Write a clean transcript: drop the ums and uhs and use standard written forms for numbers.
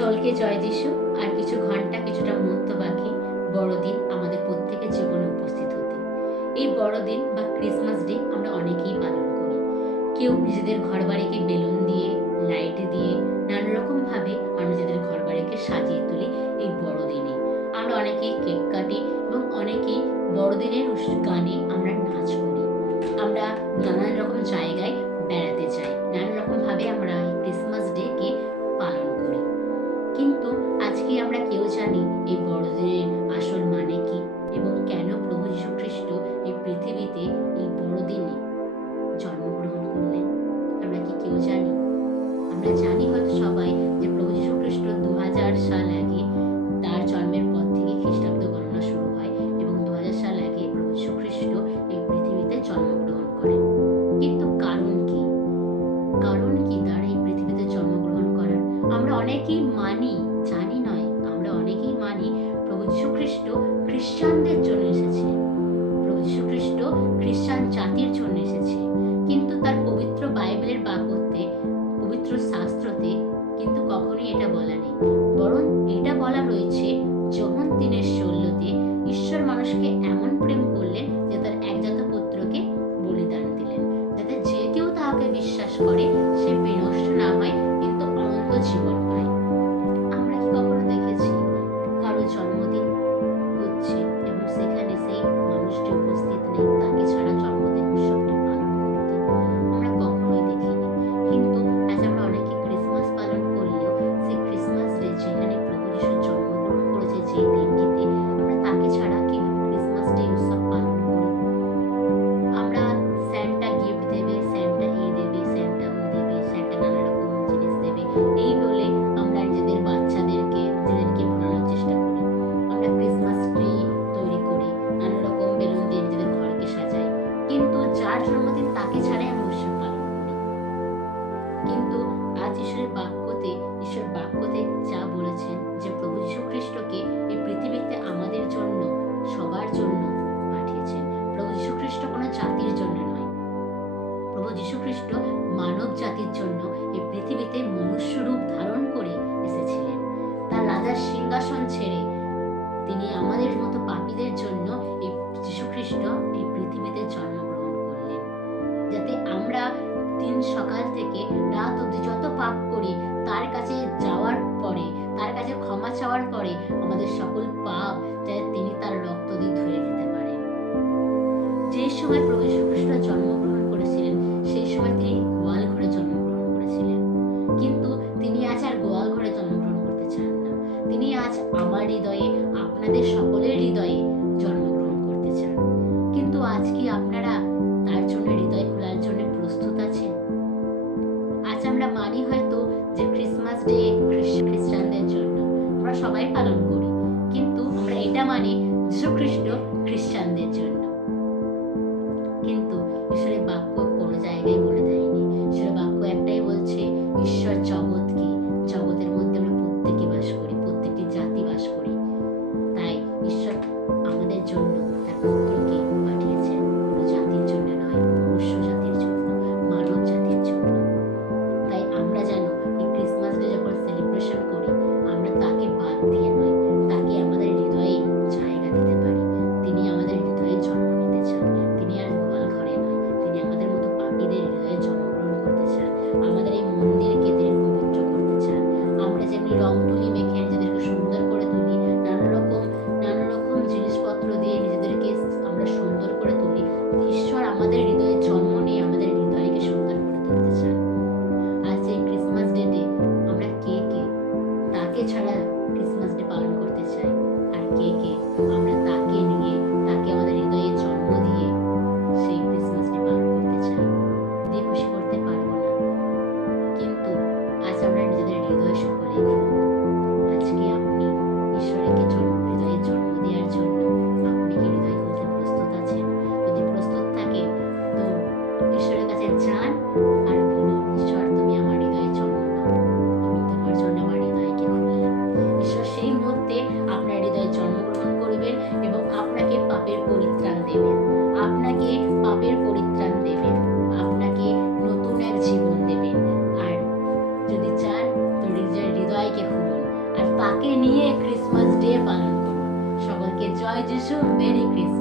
সকলকে জয় যিশু। আর কিছু ঘন্টা কিছুটা মুহূর্ত বাকি বড়দিন আমাদের প্রত্যেকের জীবনে উপস্থিত হতে। এই বড়দিন বা ক্রিসমাস ডে আমরা অনেকেই পালন করি। কেউ নিজেদের ঘর বাড়িকে বেলুন দিয়ে, লাইট দিয়ে, নানা রকম ভাবে আমরা নিজেদের ঘর বাড়িকে সাজিয়ে তুলি। এই বড়দিনে আমরা অনেকেই কেক কাটি এবং অনেকেই বড়দিনের গানে আমরা নাচ করি। আমরা নানান রকম জায়গায় বেড়াতে যাই, নানান রকম ভাবে আমরা এই ক্রিসমাস ডে কে পালন করি। কিন্তু আজকে আমরা কেউ জানি এই বড়দিনের আসল মানে কি এবং কেন প্রভু যীশু খ্রিস্ট এই পৃথিবীতে এই বড়দিনে জন্মগ্রহণ করলেন? আমরা কি কেউ জানি? আমরা জানি হয়তো সবাই যে প্রভু যীশু খ্রিস্ট 2000 সাল আগে তার জন্মের পর থেকে খ্রিস্টাব্দ গণনা শুরু হয় এবং 2000 সাল আগে প্রভু যীশু খ্রিস্ট এই পৃথিবীতে জন্মগ্রহণ করেন। কিন্তু কারণ কি তার এই পৃথিবীতে জন্মগ্রহণ করার? আমরা অনেকেই মানি, জানি নয়, আমরা অনেকেই মানি প্রভু যীশু খ্রিস্ট খ্রিস্টানদের জন্য এসেছে, প্রভু যীশু খ্রিস্ট খ্রিস্টান জাতির জন্য এসেছে। কিন্তু তার পবিত্র বাইবেলের বাক্যতে, পবিত্র শাস্ত্রতে কিন্তু কখনোই এটা বলা নেই। বরং এটা বলা রয়েছে যোহন 3:16-তে, ঈশ্বর মানুষকে এমন প্রেম করলেন যে তার একজাত পুত্রকে বলিদান দিলেন, যাতে যে কেউ তাহাকে বিশ্বাস করে সে বিনষ্ট না হয় কিন্তু অনন্ত জীবন পায়। আমরা কি কখনো দেখেছি কারো জন্মদিন হচ্ছে এবং সেখানে সেই মানুষটি উপস্থিত নেই, তাকে ছাড়া জন্মদিন উৎসবটি পালন করতে? আমরা কখনোই দেখিনি। কিন্তু আজ আমরা অনেকে ক্রিসমাস পালন করলেও সেই ক্রিসমাস ডে যেখানে প্রভু যীশু জন্মগ্রহণ করেছে যে দিনটিতে, আমরা তাকে ছাড়া কিভাবে ক্রিসমাস ডে উৎসব পালন করি? আমরা স্যান্টা গিফট দেবে, স্যান্টা দেবে, স্যান্টা দেবে, স্যান্টা নানা রকম জিনিস দেবে, এই বলে আমরা নিজেদেরকে ভোলানোর চেষ্টা করি। আমরা ক্রিসমাস ট্রি তৈরি করি, নানা রকম বেলুন দিয়ে নিজেদের ঘরকে সাজাই, কিন্তু যার জন্মদিন তাকে ছাড়াই আমরা উৎসব পালন করি। কিন্তু আজ ঈশ্বর বাক্যতে যা বলেছেন যে প্রভু যীশু খ্রিস্টকে এই পৃথিবীতে আমাদের জন্য, সবার জন্য পাঠিয়েছেন। প্রভু যীশু খ্রিস্ট কোনো জাতির জন্য নয়, প্রভু যীশু খ্রিস্ট মানব জাতির জন্য এই পৃথিবীতে মনুষ্য রূপ ধারণ করে এসেছিলেন। তার রাজার সিংহাসন ছেড়ে তিনি আমাদের মতো পাপীদের জন্য এই যীশু খ্রিস্ট এই পৃথিবীতে জন্মগ্রহণ করলেন, যাতে আমরা দিন সকাল থেকে রাত অবধি যত পাপ করি তার কাছে যাওয়ার পরে, তার কাছে ক্ষমা চাওয়ার পরে আমাদের সকল পাপ যাতে তিনি তার রক্ত দিয়ে ধুয়ে দিতে পারেন। যে সময় প্রভু যীশু খ্রিস্ট জন্মগ্রহণ করেছিলেন সেই সময় তিনি গোয়াল ঘরে জন্মগ্রহণ করেছিলেন, কিন্তু তিনি আজ আর গোয়াল ঘরে জন্মগ্রহণ করতে চান না। তিনি আজ আমার হৃদয়ে, আপনাদের সকলের হৃদয়ে জন্মগ্রহণ করতে চান। কিন্তু আজ কি আপনারা তার জন্য হৃদয় খোলার জন্য প্রস্তুত আছেন? আজ আমরা মানি হয়তো যে ক্রিসমাস ডে খ্রিস্টানদের জন্য, আমরা সবাই পালন করি, কিন্তু আমরা এটা মানি যীশু খ্রিস্ট খ্রিস্টানদের জন্য। কিন্তু ঈশ্বরের বাক্য কোনো জায়গায় বলে দেয়নি। ঈশ্বরের বাক্য একটাই বলছে, ঈশ্বর জগৎকে, জগতের মধ্যে আমরা প্রত্যেকে বাস করি, প্রত্যেকটি জাতি বাস করি। তাই ঈশ্বর আমাদের জন্য তার পুত্রকে পাঠিয়েছেন, কোনো জাতির জন্য নয়, মনুষ্য জাতির জন্য, মানব জাতির জন্য। তাই আমরা যেন এই ক্রিসমাস ডে যখন সেলিব্রেশন করি, আমরা তাকে বাদ দিয়ে নয়, তাকে আমাদের হৃদয়ে জায়গা দিতে পারি। তিনি আমাদের হৃদয়ে জন্ম নিতে চান। তিনি আর গোয়াল ঘরে নয়, তিনি আমাদের মতো পাপীদের হৃদয়ে জন্মগ্রহণ করতে চান। আমাদের এই মন্দিরকে তিনি পবিত্র করতে চান। আমরা যেমনি রং তুলি মেখে নিজেদেরকে সুন্দর করে তুলি, নানা রকম জিনিসপত্র দিয়ে নিজেদেরকে আমরা সুন্দর করে তুলি, ঈশ্বর আমাদের হৃদয়ে জন্ম নিয়ে আমাদের হৃদয়কে সুন্দর করে তুলতে চান। আজ এই ক্রিসমাস ডেতে আমরা কে তাকে ছাড়া ক্রিসমাস ডে পালন করতে চাই, আর কে আমরা তাকে নিয়ে, তাকে আমাদের হৃদয়ে জন্ম দিয়ে সেই ক্রিসমাস ডে পালন করতে চাই। দিয়ে খুশি করতে পারবো না, কিন্তু আজ আমরা নিজেদের হৃদয় সকলে আজকে আপনি ঈশ্বরকে হৃদয়ে জন্ম দেওয়ার জন্য আপনি কি হৃদয় খুলতে প্রস্তুত আছেন? যদি প্রস্তুত থাকে তো ঈশ্বরের কাছে যান আর বলুন, ঈশ্বর তুমি আমার হৃদয়ে জন্ম নাও, আমি তোমার জন্য আমার হৃদয়কে খুললাম। জয় যিশু, মেরি ক্রিসমাস।